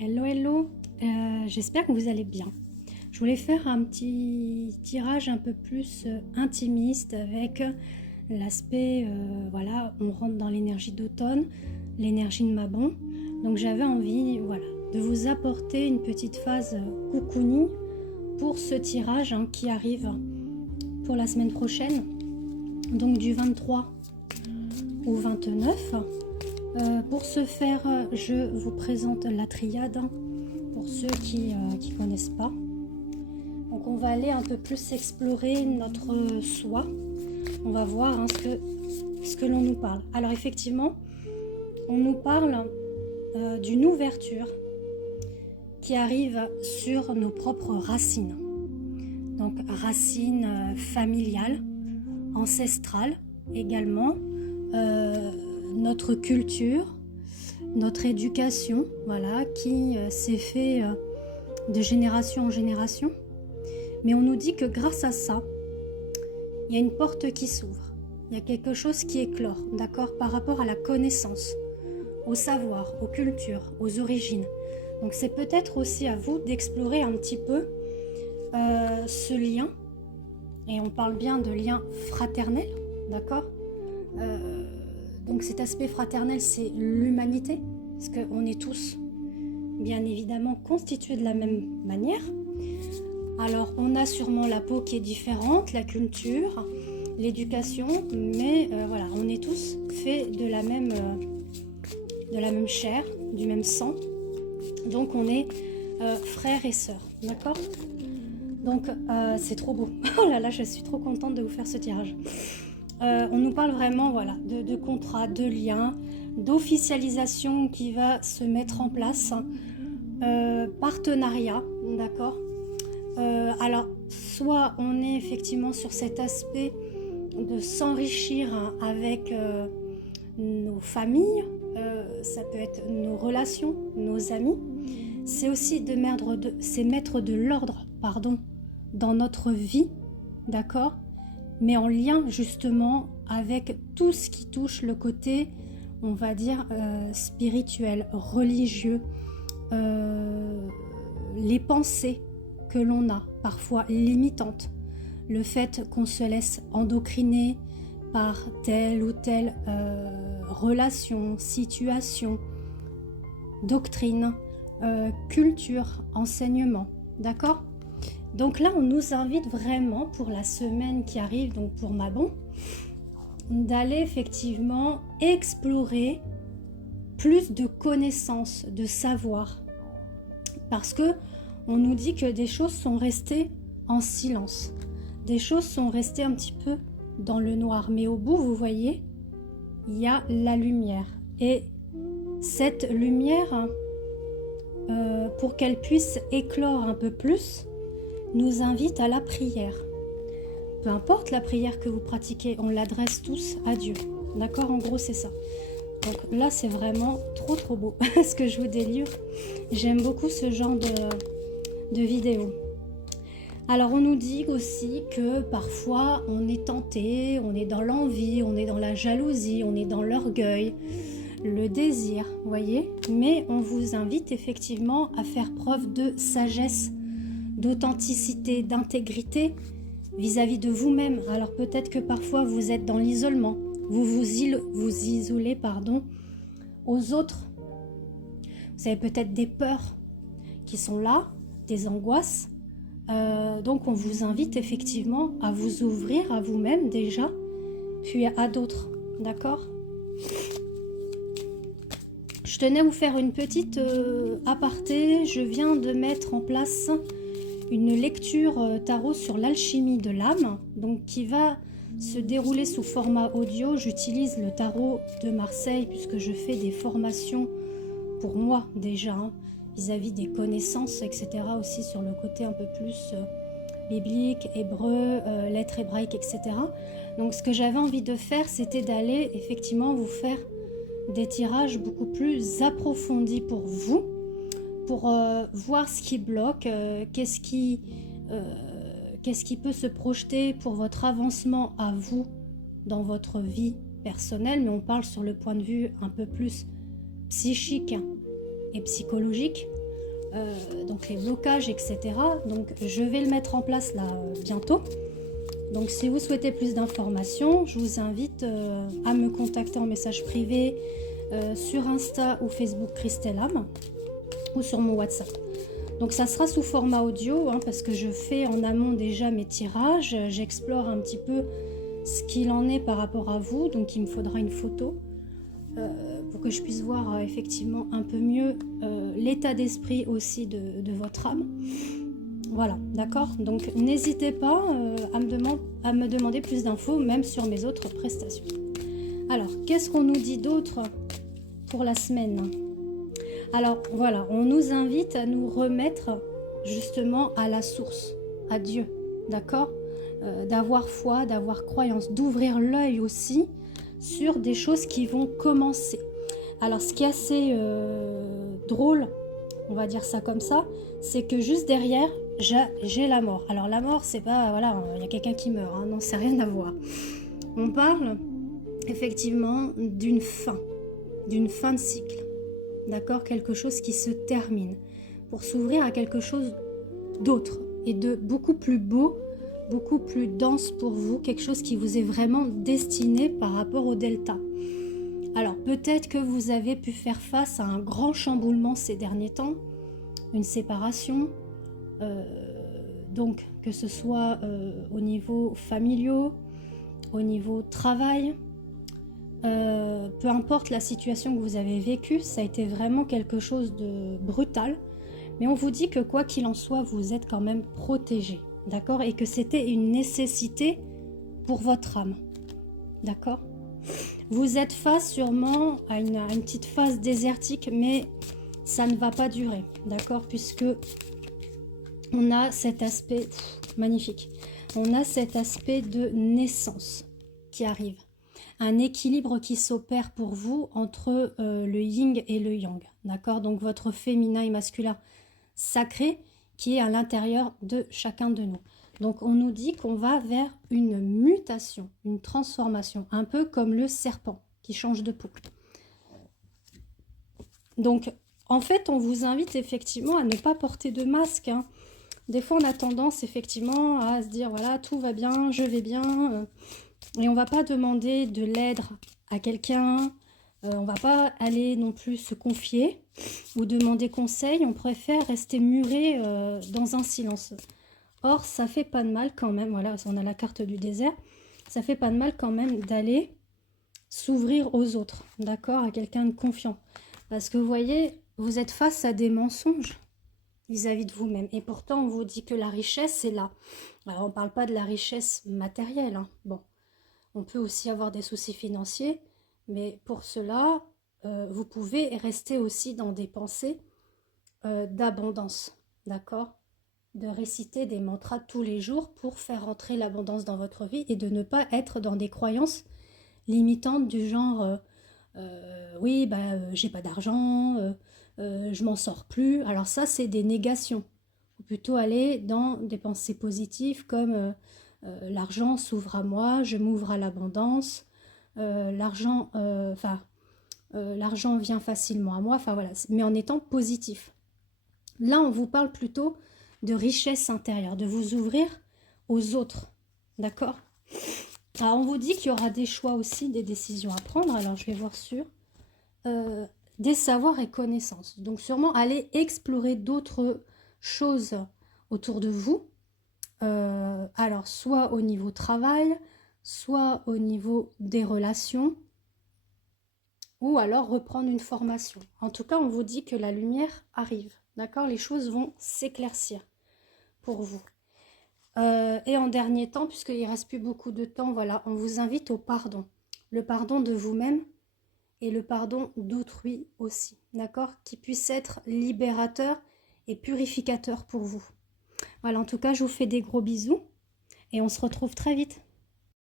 Hello, hello, j'espère que vous allez bien. Je voulais faire un petit tirage un peu plus intimiste avec l'aspect, voilà, on rentre dans l'énergie d'automne, l'énergie de Mabon. Donc j'avais envie, voilà, de vous apporter une petite phase cocooning pour ce tirage qui arrive pour la semaine prochaine, donc du 23 au 29. Pour ce faire, je vous présente la triade pour ceux qui connaissent pas. Donc on va aller un peu plus explorer notre soi. On va voir ce que l'on nous parle. Alors effectivement, on nous parle d'une ouverture qui arrive sur nos propres racines. Donc racines familiales, ancestrales également. Notre culture, notre éducation, voilà, qui s'est fait de génération en génération. Mais on nous dit que grâce à ça, il y a une porte qui s'ouvre. Il y a quelque chose qui éclore, d'accord, par rapport à la connaissance, au savoir, aux cultures, aux origines. Donc c'est peut-être aussi à vous d'explorer un petit peu ce lien. Et on parle bien de lien fraternel, d'accord. Donc cet aspect fraternel, c'est l'humanité, parce qu'on est tous, bien évidemment, constitués de la même manière. Alors, on a sûrement la peau qui est différente, la culture, l'éducation, mais voilà, on est tous faits de la même chair, du même sang. Donc, on est frères et sœurs, d'accord ? Donc, c'est trop beau. Oh là là, je suis trop contente de vous faire ce tirage. On nous parle vraiment, voilà, de contrat, de lien, d'officialisation qui va se mettre en place, partenariat, d'accord. Alors, soit on est effectivement sur cet aspect de s'enrichir avec nos familles, ça peut être nos relations, nos amis. C'est aussi mettre de l'ordre, dans notre vie, d'accord, mais en lien justement avec tout ce qui touche le côté, on va dire, spirituel, religieux, les pensées que l'on a, parfois limitantes, le fait qu'on se laisse endocriner par telle ou telle relation, situation, doctrine, culture, enseignement, d'accord ? Donc là, on nous invite vraiment pour la semaine qui arrive, donc pour Mabon, d'aller effectivement explorer plus de connaissances, de savoir. Parce que on nous dit que des choses sont restées en silence. Des choses sont restées un petit peu dans le noir. Mais au bout, vous voyez, il y a la lumière. Et cette lumière, pour qu'elle puisse éclore un peu plus, nous invite à la prière. Peu importe la prière que vous pratiquez, on l'adresse tous à Dieu. D'accord ? En gros, c'est ça. Donc là, c'est vraiment trop beau ce que je vous délivre. J'aime beaucoup ce genre de vidéos. Alors, on nous dit aussi que parfois, on est tenté, on est dans l'envie, on est dans la jalousie, on est dans l'orgueil, le désir, vous voyez ? Mais on vous invite effectivement à faire preuve de sagesse, d'authenticité, d'intégrité vis-à-vis de vous-même. Alors peut-être que parfois vous êtes dans l'isolement, vous isolez aux autres. Vous avez peut-être des peurs qui sont là, des angoisses. Donc on vous invite effectivement à vous ouvrir à vous-même déjà, puis à d'autres, d'accord ? Je tenais à vous faire une petite aparté. Je viens de mettre en place une lecture tarot sur l'alchimie de l'âme, donc qui va se dérouler sous format audio. J'utilise le tarot de Marseille puisque je fais des formations pour moi déjà, vis-à-vis des connaissances, etc. aussi sur le côté un peu plus biblique, hébreu, lettres hébraïques, etc. Donc ce que j'avais envie de faire, c'était d'aller effectivement vous faire des tirages beaucoup plus approfondis pour vous, pour voir ce qui bloque, qu'est-ce qui peut se projeter pour votre avancement à vous dans votre vie personnelle, mais on parle sur le point de vue un peu plus psychique et psychologique. donc les blocages, etc. Donc je vais le mettre en place là bientôt. Donc si vous souhaitez plus d'informations, je vous invite à me contacter en message privé sur Insta ou Facebook Christelle Am ou sur mon WhatsApp. Donc ça sera sous format audio hein, parce que je fais en amont déjà mes tirages, j'explore un petit peu ce qu'il en est par rapport à vous, donc il me faudra une photo pour que je puisse voir effectivement un peu mieux l'état d'esprit aussi de votre âme. Voilà, d'accord. Donc n'hésitez pas à me demander plus d'infos, même sur mes autres prestations. Alors, qu'est-ce qu'on nous dit d'autre pour la semaine? Alors voilà, on nous invite à nous remettre justement à la source, à Dieu, d'accord, d'avoir foi, d'avoir croyance, d'ouvrir l'œil aussi sur des choses qui vont commencer. Alors ce qui est assez drôle, on va dire ça comme ça, c'est que juste derrière, j'ai la mort. Alors la mort, c'est pas, voilà, il y a quelqu'un qui meurt, hein, non, c'est rien à voir. On parle effectivement d'une fin de cycle, d'accord, quelque chose qui se termine, pour s'ouvrir à quelque chose d'autre et de beaucoup plus beau, beaucoup plus dense pour vous, quelque chose qui vous est vraiment destiné par rapport au delta. Alors peut-être que vous avez pu faire face à un grand chamboulement ces derniers temps, une séparation, donc que ce soit au niveau familial, au niveau travail, peu importe la situation que vous avez vécue, ça a été vraiment quelque chose de brutal, mais on vous dit que quoi qu'il en soit, vous êtes quand même protégé, d'accord, et que c'était une nécessité pour votre âme, d'accord. Vous êtes face sûrement à une petite phase désertique, mais ça ne va pas durer, d'accord, puisque on a cet aspect magnifique, on a cet aspect de naissance qui arrive, un équilibre qui s'opère pour vous entre le yin et le yang, d'accord, donc votre féminin et masculin sacré qui est à l'intérieur de chacun de nous. Donc on nous dit qu'on va vers une mutation, une transformation, un peu comme le serpent qui change de peau. Donc en fait on vous invite effectivement à ne pas porter de masque, hein. Des fois on a tendance effectivement à se dire voilà, tout va bien, je vais bien, et on va pas demander de l'aide à quelqu'un, on va pas aller non plus se confier ou demander conseil, on préfère rester muré dans un silence. Or, ça fait pas de mal quand même, voilà, on a la carte du désert, ça fait pas de mal quand même d'aller s'ouvrir aux autres, d'accord, à quelqu'un de confiant. Parce que vous voyez, vous êtes face à des mensonges vis-à-vis de vous-même. Et pourtant, on vous dit que la richesse est là. Alors, on ne parle pas de la richesse matérielle, hein. Bon, on peut aussi avoir des soucis financiers, mais pour cela, vous pouvez rester aussi dans des pensées d'abondance, d'accord, de réciter des mantras tous les jours pour faire entrer l'abondance dans votre vie et de ne pas être dans des croyances limitantes du genre oui, bah, j'ai pas d'argent, je m'en sors plus. Alors ça, c'est des négations. Il faut plutôt aller dans des pensées positives comme l'argent s'ouvre à moi, je m'ouvre à l'abondance, l'argent vient facilement à moi, enfin voilà, mais en étant positif. Là, on vous parle plutôt de richesse intérieure, de vous ouvrir aux autres, d'accord. Alors, on vous dit qu'il y aura des choix aussi, des décisions à prendre, alors je vais voir sur des savoirs et connaissances. Donc, sûrement aller explorer d'autres choses autour de vous, alors soit au niveau travail, soit au niveau des relations, ou alors reprendre une formation. En tout cas, on vous dit que la lumière arrive, d'accord, les choses vont s'éclaircir pour vous. Et en dernier temps, puisqu'il ne reste plus beaucoup de temps, voilà, on vous invite au pardon. Le pardon de vous-même et le pardon d'autrui aussi, d'accord, qui puisse être libérateur et purificateur pour vous. Voilà, en tout cas, je vous fais des gros bisous et on se retrouve très vite.